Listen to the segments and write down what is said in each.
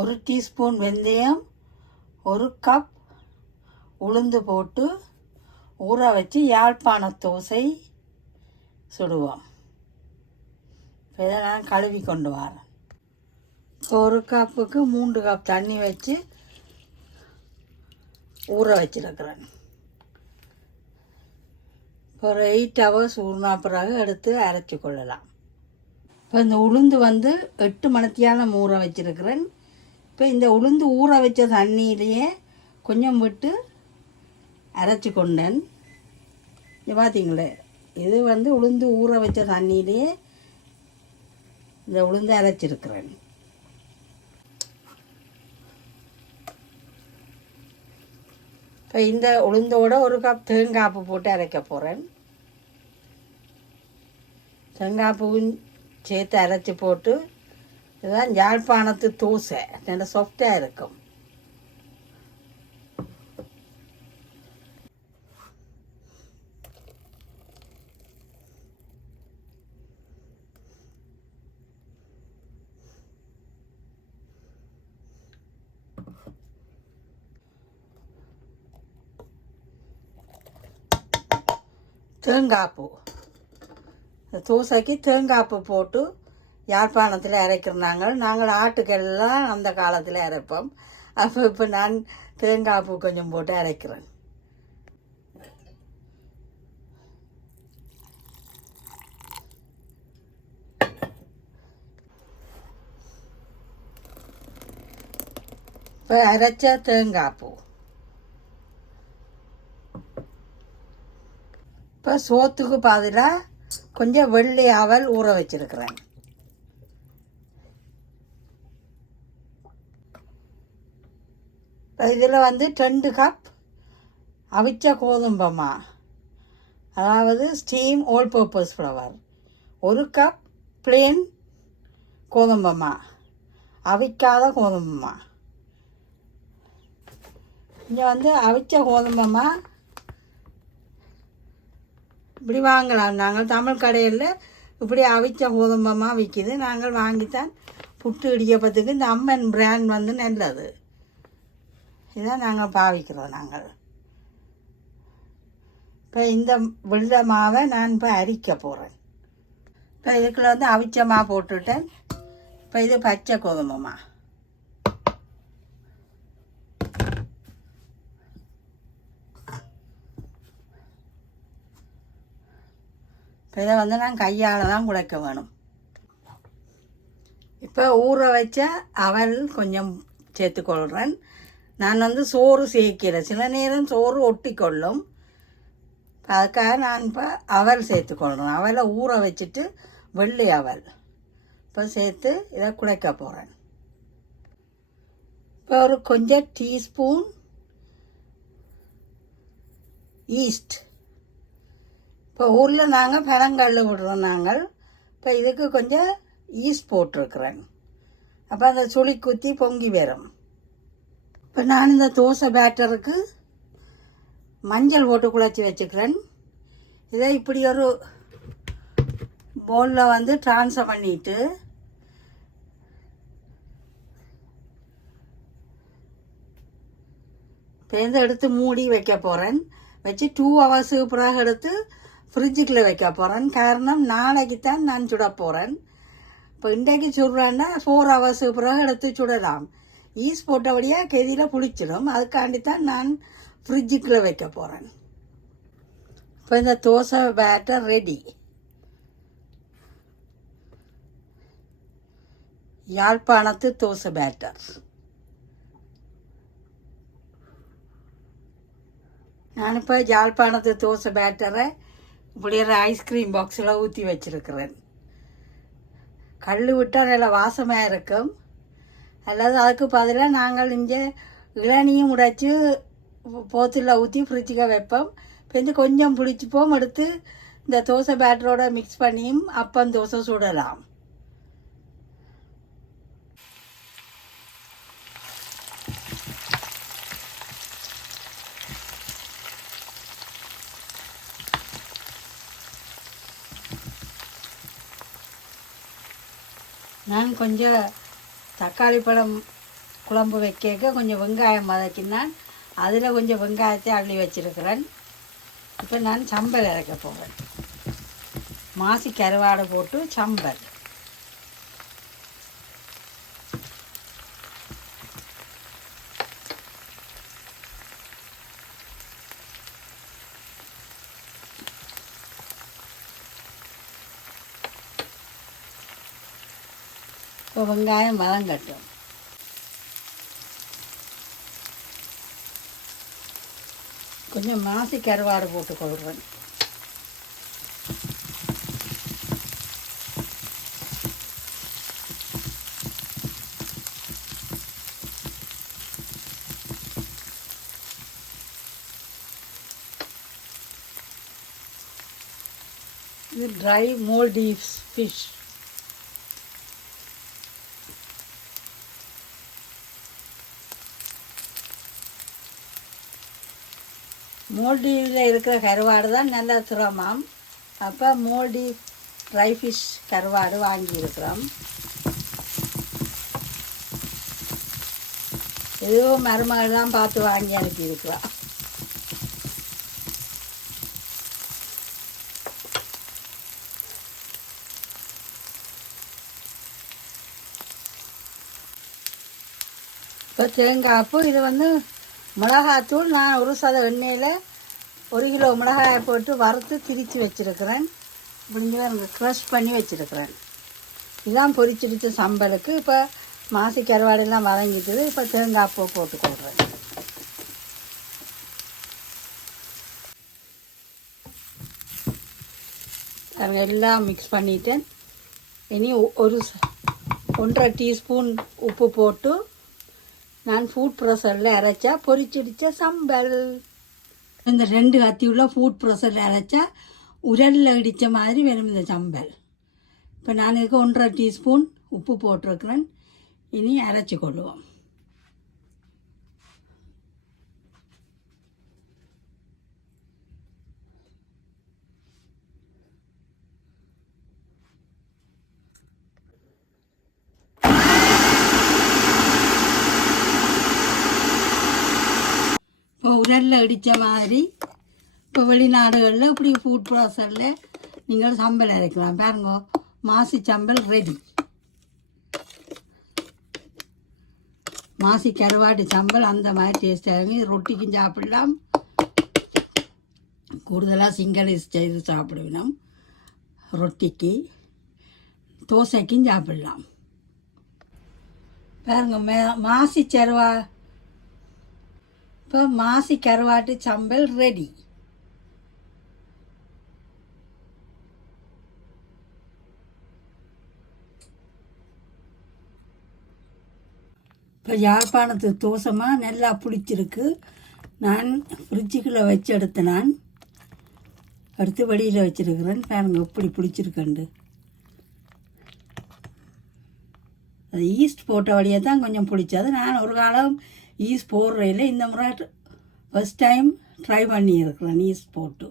ஒரு டீஸ்பூன் வெந்தயம் ஒரு கப் உளுந்து போட்டு ஊற வச்சு யாழ்ப்பாண தோசை சுடுவோம். இதை நான் கழுவி கொண்டு வரேன். ஒரு கப்புக்கு மூன்று கப் தண்ணி வச்சு ஊற வச்சிருக்கிறேன். ஒரு எயிட் ஹவர்ஸ் ஊறினா பிறகு எடுத்து அரைச்சி கொள்ளலாம். இப்போ இந்த உளுந்து வந்து எட்டு மணித்தியால ஊற வச்சிருக்கிறேன். இப்போ இந்த உளுந்து ஊற வச்ச தண்ணியிலேயே கொஞ்சம் விட்டு அரைச்சி கொண்டேன். இங்கே பார்த்தீங்களே இது வந்து உளுந்து ஊற வச்ச தண்ணியிலேயே இந்த உளுந்து அரைச்சிருக்கிறேன். இப்போ இந்த உளுந்தோட ஒரு கப் தேங்காப்பு போட்டு அரைக்க போகிறேன் தேங்காய்ப்பூவும் சேர்த்து அரைச்சி போட்டு இதுதான் யாழ்ப்பாணத்து தோசை. நல்ல சாஃப்டாக இருக்கும். தேங்காய் பூ தோசைக்கு தேங்காய் பூ போட்டு யாழ்ப்பாணத்தில் இறக்கிறாங்க. நாங்கள் ஆட்டுக்கெல்லாம் அந்த காலத்தில் இறப்போம். அப்போ இப்போ நான் தேங்காய் பூ கொஞ்சம் போட்டு அரைக்கிறேன் இப்போ அரைச்ச தேங்காய்ப்பூ இப்போ சோத்துக்கு பதிலாக கொஞ்சம் வெள்ளை அவல் ஊற வச்சிருக்கிறேன் இப்போ இதில் வந்து ரெண்டு கப் அவிச்ச கோதும்பமா. அதாவது ஸ்டீம் ஓல் பர்பஸ் ஃப்ளவர் ஒரு கப் பிளேன் கோதும்பமா. அவிக்காத கோதும்பமா. இங்கே வந்து அவிச்ச கோதும்பமா இப்படி வாங்கலாம். நாங்கள் தமிழ் கடையில் இப்படி அவிச்ச கோதும்பமாக விற்கிது. நாங்கள் வாங்கித்தான் புட்டு இடிக்கப்பத்துக்கு இந்த அம்மன் பிராண்ட் வந்து நல்லது. இதான் நாங்கள் பாவிக்கிறோம் நாங்கள். இப்போ இந்த வெள்ள மாவை நான் இப்போ அரிக்க போகிறேன் இப்போ இதுக்குள்ள வந்து அவிச்ச மா போட்டுட்டேன். இப்போ இது பச்சை கோதுமைமா இப்போ இதை வந்து நான் கையால் தான் குழைக்க வேணும். இப்போ ஊற வச்ச அவல் கொஞ்சம் சேர்த்துக்கொள்கிறேன் நான் வந்து சோறு சேர்க்கிறேன். சில நேரம் சோறு ஒட்டிக்கொள்ளும். அதுக்காக நான் இப்போ அவல் சேர்த்துக்கொள்கிறேன் அவலை ஊற வச்சுட்டு வெள்ளி அவல். இப்போ சேர்த்து இதை குழைக்க போகிறேன் இப்போ ஒரு கொஞ்சம் டீஸ்பூன் ஈஸ்ட். இப்போ ஊரில் நாங்கள் பனங்கல் விடுறோம் நாங்கள். இப்போ இதுக்கு கொஞ்சம் ஈஸ்ட் போட்டிருக்கிறேன். அப்போ அந்த சுளி குத்தி பொங்கி வரும். இப்போ நான் இந்த தோசை பேட்டருக்கு மஞ்சள் போட்டு குழச்சி வச்சுக்கிறேன். இதை இப்படி ஒரு பவுலில் வந்து ட்ரான்ஸ்ஃபர் பண்ணிட்டு பேருந்து எடுத்து மூடி வைக்க போகிறேன் வச்சு டூ ஹவர்ஸுக்கு பிறகு எடுத்து ஃப்ரிட்ஜுக்குள்ளே வைக்க போகிறேன் காரணம் நாளைக்கு தான் நான் சுட போகிறேன் இப்போ இன்றைக்கு சுடுறேன்னா ஃபோர் ஹவர்ஸுக்கு பிறகு எடுத்து சுடலாம். ஈஸ் போட்டபடியாக கெதியில் புளிச்சிடும் அதுக்காண்டி தான் நான் ஃப்ரிட்ஜுக்குள்ளே வைக்க போகிறேன் இப்போ இந்த தோசை பேட்டர் ரெடி யாழ்ப்பாணத்து தோசை பேட்டர் நான் இப்போ யாழ்ப்பாணத்து தோசை பேட்டரை இப்படி ஒரு ஐஸ்கிரீம் பாக்ஸில் ஊற்றி வச்சிருக்கிறேன். கல் விட்டால் நல்லா வாசமாக இருக்கும். அல்லது அதுக்கு பதிலாக நாங்கள் இங்கே இளநியும் உடைச்சி போத்தில் ஊற்றி ஃப்ரிட்ஜுக்கு வைப்போம். பெஞ்சு கொஞ்சம் பிடிச்சிப்போம் எடுத்து இந்த தோசை பேட்டரோட மிக்ஸ் பண்ணியும் அப்பம் தோசை சுடலாம். நான் கொஞ்சம் தக்காளி பழம் குழம்பு வைக்க கொஞ்சம் வெங்காயம் வதக்கினான். அதில் கொஞ்சம் வெங்காயத்தை அள்ளி வச்சுருக்கிறேன். இப்போ நான் சம்பல் இறக்க போகிறேன் மாசி கருவாடை போட்டு சம்பல். இப்போ வெங்காயம் வதங்கட்டும் கொஞ்சம் மாசி கருவாடு போட்டு கொள்கிறேன் இது ட்ரை மோல்டீவ்ஸ் ஃபிஷ் மோல்டிவில் இருக்கிற கருவாடு தான் நல்லா சிரமம். அப்போ மோல்டி ட்ரை ஃபிஷ் கருவாடு வாங்கியிருக்கிறோம். இதுவும் மருமகள் தான் பார்த்து வாங்கி அனுப்பியிருக்கிறோம். இப்போ தேங்காய் பூ இது வந்து மிளகாத்தூள் நான் ஒரு சத எண்ணெயில் ஒரு கிலோ மிளகாயை போட்டு வறுத்து திரித்து வச்சுருக்கிறேன். இப்படிங்க க்ரஷ் பண்ணி வச்சுருக்கிறேன். இதான் பொரிச்சிடுச்சு சம்பலுக்கு. இப்போ மாசி கருவாடெல்லாம் வதங்கிட்டுது. இப்போ தேங்காய் பூ போட்டு கொடுறேன் எல்லாம் மிக்ஸ் பண்ணிட்டேன். இனி ஒரு ஒன்றரை டீஸ்பூன் உப்பு போட்டு நான் ஃபுட் ப்ரெஷரில் அரைச்சா பொரிச்சிடிச்ச சம்பல். இந்த ரெண்டு கத்தி உள்ள ஃபுட் ப்ரெஷரில் அரைச்சா உரலில் இடித்த மாதிரி வரும் இந்த சம்பல். இப்போ நான் இதுக்கு ஒன்றரை டீஸ்பூன் உப்பு போட்டிருக்கிறேன். இனி அரைச்சி கொள்வோம் இப்போ உரலில் இடித்த மாதிரி இப்போ வெளிநாடுகளில் இப்படி ஃபுட் ப்ராசரில் நீங்கள் சம்பல் அரைக்கலாம் பாருங்க மாசி சம்பல் ரெடி மாசி கருவாட்டு சம்பல் அந்த மாதிரி டேஸ்ட்டாக இருக்கும் ரொட்டிக்கும் சாப்பிடலாம் கூடுதலாக சிங்களீஸ் செய்து சாப்பிடுவினோம் ரொட்டிக்கு தோசைக்கும் சாப்பிடலாம் பாருங்க மே மாசி செருவா இப்போ மாசி கருவாட்டு சம்பல் ரெடி இப்போ யாழ்ப்பாணத்து தோசமாக நல்லா புளிச்சிருக்கு நான் ஃப்ரிட்ஜுக்குள்ளே வச்சு எடுத்து நான் எடுத்து வெளியில் வச்சுருக்கிறேன் பாருங்க எப்படி பிடிச்சிருக்கண்டு அது ஈஸ்ட் போட்ட வழியாக தான் கொஞ்சம் பிடிச்சது நான் ஒரு காலம் ஈஸ் போடுறையில் இந்த முறை ஃபஸ்ட் டைம் ட்ரை பண்ணியிருக்கிறேன் ஈஸ் போட்டு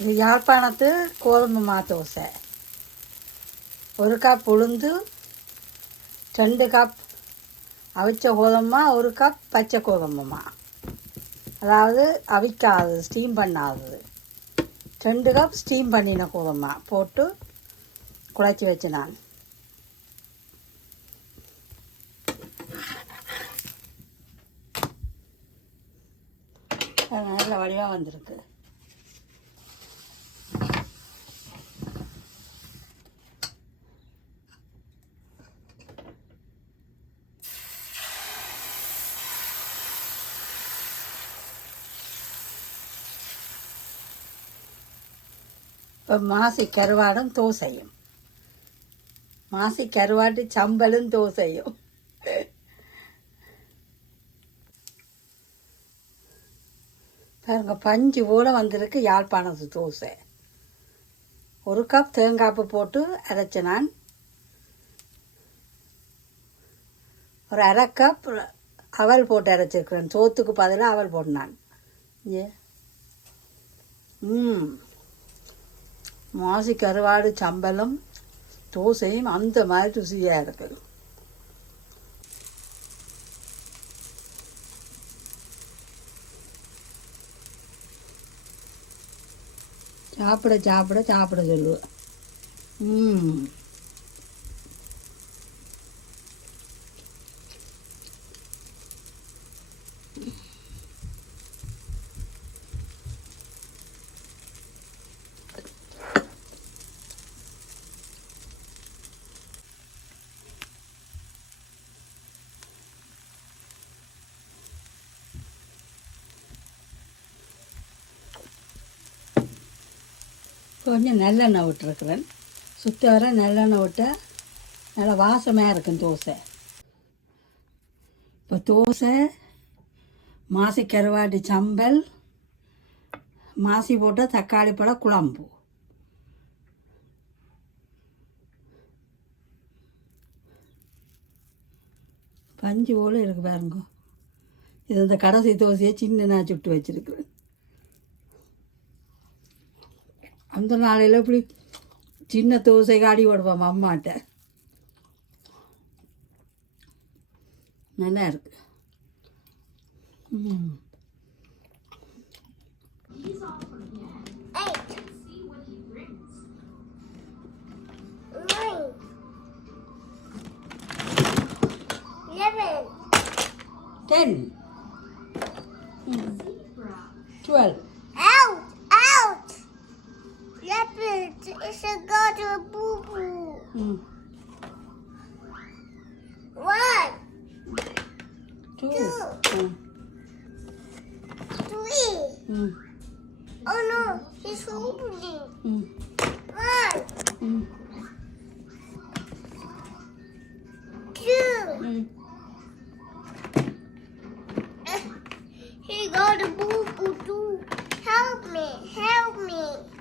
இது யாழ்ப்பாணத்து கோதுமை மா தோசை. ஒரு கப் உளுந்து ரெண்டு கப் அவிச்ச கோதுமை ஒரு கப் பச்சை கோதுமைமா அதாவது அவிக்காது ஸ்டீம் பண்ணாதது. ரெண்டு கப் ஸ்டீம் பண்ணின கோதுமை போட்டு குழச்சி வச்சு நான். நல்ல வடிவாக வந்திருக்கு. இப்போ மாசி கருவாடும் தோசையும். மாசி கருவாட்டு சம்பலும் தோசையும். பாருங்க பஞ்சு போல வந்திருக்கு யாழ்ப்பாணத்து தோசை. ஒரு கப் தேங்காய்ப்பு போட்டு அரைச்ச நான். ஒரு அரை கப் அவல் போட்டு அரைச்சிருக்கிறேன். சோத்துக்கு பதிலாக அவல் போட்டேன் ஏ? ம். மாசி கருவாடு சம்பலும் தோசையும் அந்த மாதிரி ருசியாக இருக்குது. சாப்பிட சாப்பிட சாப்பிட சொல்லுவேன் ம். கொஞ்சம் நல்லெண்ணெய் விட்டுருக்குறேன். சுற்றி வர நல்லெண்ணெய் விட்டால் நல்லா வாசமாக இருக்கும் தோசை. இப்போ தோசை மாசி கருவாட்டு சம்பல் மாசி போட்ட தக்காளி பழ குழம்பு. பஞ்சு போல இருக்கு பாருங்க. இது இந்த கடைசி தோசையை சின்ன நான் சுட்டு வச்சுருக்குறேன். அந்த நாளையில் இப்படி சின்ன தோசை காடி போடுவோம் அம்மாட்ட. நல்லா இருக்கு. ம். Eight. Nine. happens is a got a boo boo. Mm. One. Two. Two. Hmm. Three. Mm. Oh no, he's opening. Mm. One. Mm. Two. Mm. He got a boo boo too. Help me, help me.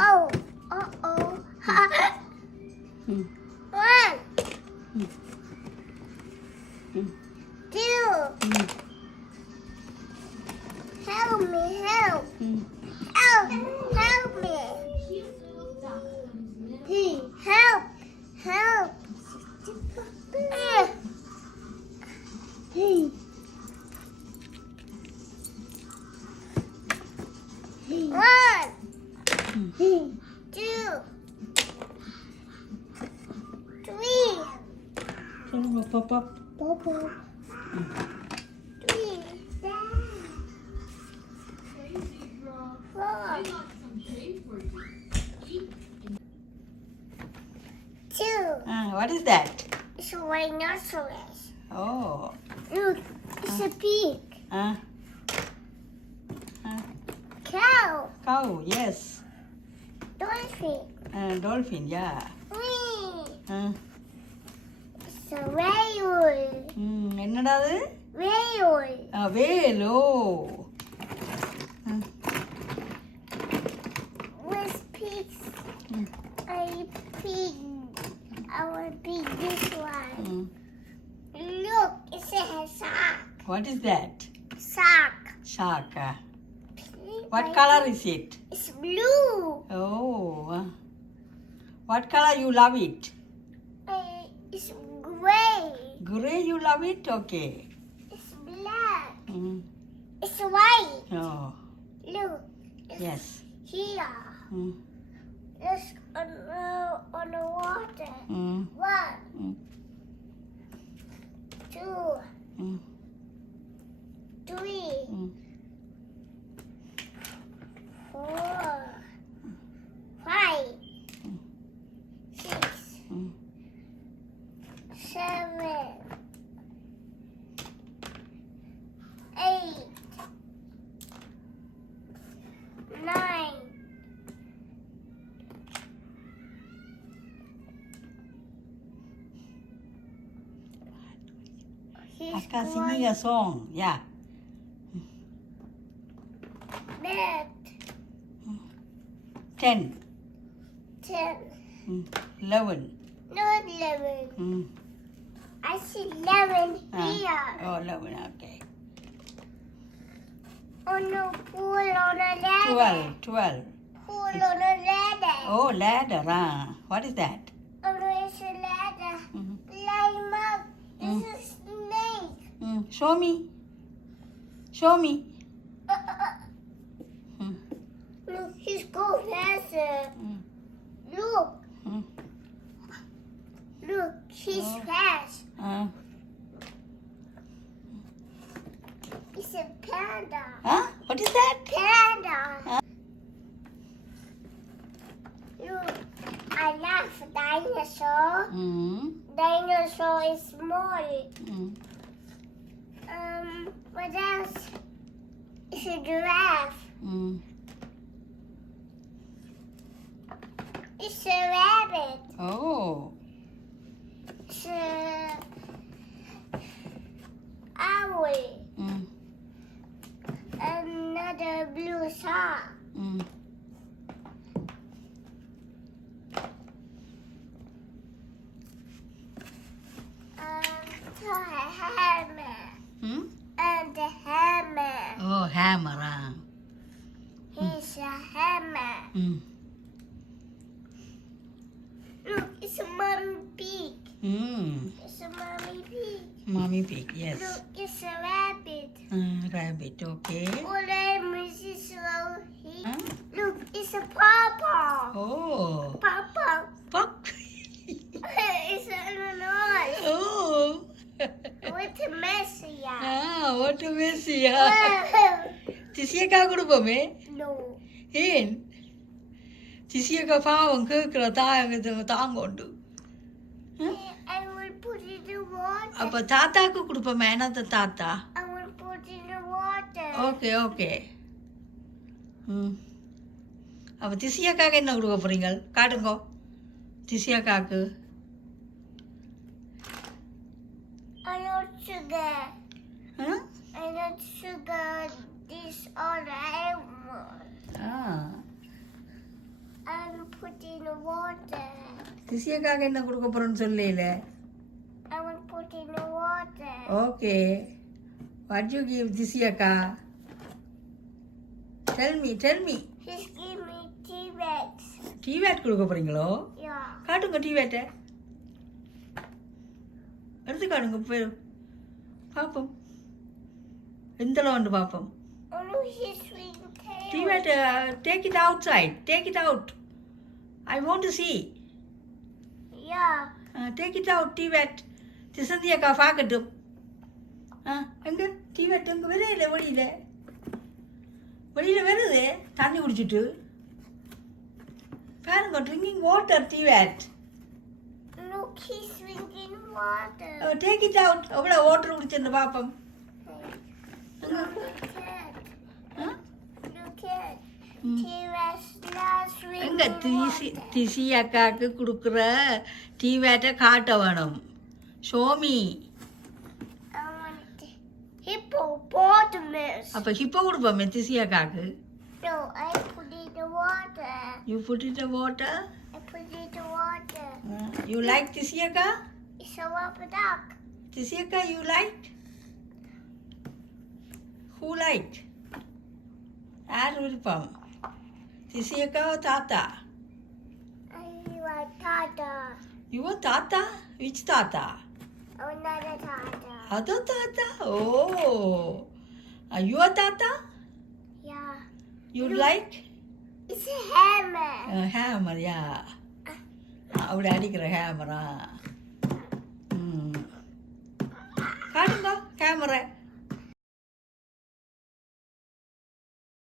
Oh, uh oh. One, two. Help me, help. Oh, help, help me. Help, help. Hey. pop up. Pop up. Two. Uh, ah, what is that? It's a rhinoceros. Oh. Look, it's uh. a ah. pig. Uh. uh. Cow. Cow, yes. Dolphin. Uh, dolphin, yeah. Wee. Uh. a whale. ம் என்னடா அது Whale. Ah வேலோ With pigs. Mm. I pig. I will pig this one. ம் Look, it's a sock. What is that Sock. ஷாக்கா Pig, what I- colour is it It's blue. Oh what colour you love it Uh, it's gray. Gray, you love it? Okay. It's black. Mm. It's white. Oh, Look. It's yes. here. Mm. It's on, uh, on the water. Mm. One, Mm. two, Mm. three, Mm. He's Akka going singing a song. Yeah. bed. Ten. Ten. Mm. Eleven. Not eleven. Mm. I see eleven Ah. here. Oh, eleven. Okay. Oh no, pool on a ladder. Twelve. Twelve. Pool on a ladder. Oh, ladder. Ah. What is that? Oh no, it's a ladder. Mhm. Climb up. It's Mm. Show me. Show me. Uh, uh, uh. Mm. Look, he's going faster. Mm. Look, Mm. look, he's Oh. fast. Ah. It's a panda. Huh? What is that? Panda. Huh? Look, I love dinosaur. Mm. Dinosaur is small. Mm. Um, what else? It's a giraffe. Mm. It's a rabbit. Oh. It's a owl. Mm. Another blue shark. Mm. Um, so a hammer. Hammer. Oh, hammer. Ah. Here's a hammer. Mm. Look, it's a mommy pig. Mm. It's a mommy pig. Mommy pig. Yes. Look, it's a rabbit. Uh, rabbit. Okay. I'm is slow. Huh? Look, it's a papa. Oh. Pawpaw. Mess. Yeah. திசியக்கா கொடுப்போமே. ஏன் திசியக்கா பாவம் கேட்குற தாங்க the water. அப்போ தாத்தாக்கு கொடுப்போமே என்னத்த தாத்தா. Okay okay ம் அப்போ திசியக்காக்கு என்ன கொடுக்க போறீங்க காட்டுங்கோ திசியக்காக்கு I want sugar. Ah I want sugar. This all. Ah And put in water. திசியக்காக்கு என்ன கொடுக்க போறோன்னு சொல்லல I will put in the water. Okay what you give திசியக்கா tell me tell me Just give me tea bags. Tea வேட் கொடுக்க போறீங்களோ Yeah. காட்டுங்க tea வேட்டை எடுத்து காட்டுங்க போய் பார்ப்போம் swing tail. டீ வேட்டை take it outside take it out I want to see Yeah. Take it out tea வேட் திசந்தி அக்கா பார்க்கட்டும் ஆ எங்க? டீ வேட் எங்க? வெளியில வெளியில. வெளியில வருது. தண்ணி குடிச்சிட்டு. பாருங்க ட்ரிங்கிங் வாட்டர் டீ வேட் Look, he's drinking water. Take it out எவ்வளோ வாட்டர் குடிச்சிருந்து பார்ப்போம் எங்க திசி. திசி அக்காவுக்கு கொடுக்குற டீ வேட்டை காட்ட வேணும் hippopotamus. அப்போ ஹிப்போ கொடுப்போமே திசி அக்காவுக்கு No, I put it in the water. You put it water I put it in the water. You like திசி அக்கா It's a rubber duck. திசி அக்கா யூ லைக் யார் விருப்பம் திசி அக்காவோ தாத்தா. யுவோ தாத்தா விச் தாத்தா. அதோ தாத்தா ஓ யுவோ தாத்தா Yeah. You like It's a hammer. Hammer யா அப்படி அடிக்கிற ஹேமரா ம் காட்டுங்க கேமரா